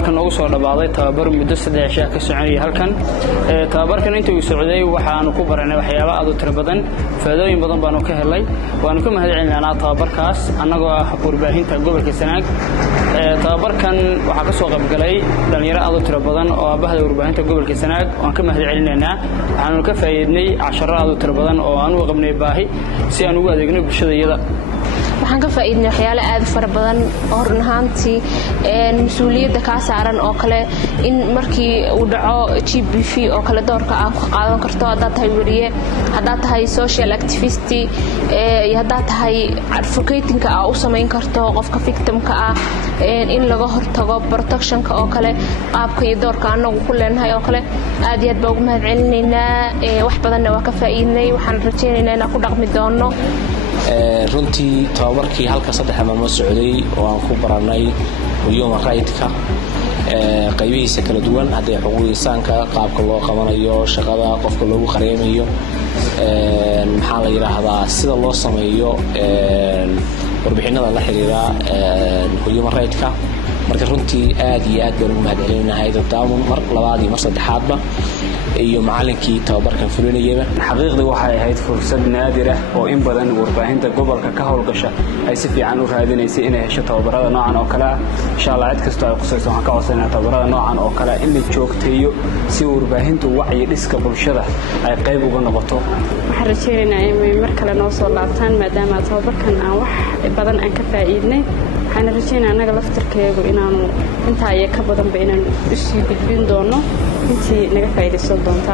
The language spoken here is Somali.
halkan ugu soo dhabaaday tababar muddo 3 cisho ka soconaya halkan tababarkan intii uu socday waxaanu ku baranay waxyaabo aad u tiro badan faa'iidooyin badan baanu ka helay waanu ka mahadcelinaynaa tababarkaas annagoo ah warbaahinta gobolka Sanaag tababarkan waxa ka soo qayb galay dhalinyaro aad u tiro badan oo bahda warbaahinta gobolka Sanaag waan ka mahadcelinaynaa waxaanu ka faa'iidnay 10 aad u tiro badan oo aanu qabnay baahi si aan ugu adeegno bulshadayada waxaan ka faa'iidnay waxyaalo aad fara badan oo run ahaantii mas'uuliyadda ka saaran oo kale in markii uu dhaco GBV oo kale doorka aad ku qaadan karto hadaa tahay wariye hadaa tahay social activist hadaa tahay advocating ka u sameyn karto qofka victim-ka ah in laga hortago protection-ka oo kale qaabka iyo doorka anagu ku leenahay oo kale aad iyo aad baan ugu mahadcelinaynaa wax badanna waa ka faa'iidnay waxaan rajaynaynaa inaan ku dhaqmi doono runtii tababarkii halka 3 maalmood socday oo aan ku baranay human rights-ka qaybihiisa kala duwan haddii xuquuqda insaanka qaabka loo qabanayo shaqada qofka loogu qareemayo maxaa la yiraahdaa sida loo sameeyo warbixinada la xiriira human rights-ka marka runtii aad iyo aad baan ugu mahadcelinahay dadaamun mar labaad iyo mar saddexaadba iyo macallinkii tababarkan fulinayay xaqiiqdii waxay ahayd fursad naadir ah oo in badan warbaahinta gobolka ka howlgasha ay si fiican u raadinaysay inay hesho tababarada noocan oo kale ah insha Allah cid kasta ay qosayso waxaan ka codsanaynaa tababarada noocan oo kale in la joogteeyo si warbaahintu wacyi dhiska bulshada ay qayb uga noqoto waxaan rajaynaynaa in mar kale noo soo laabtaan maadaama tababarkan aan wax badan aan ka faa'iidnay waxaan rajaynaynaa anaga laftarkeegu inaanu inta ay ka badan ba inaan u sii gudbin doono intii naga faa'iideysan doonta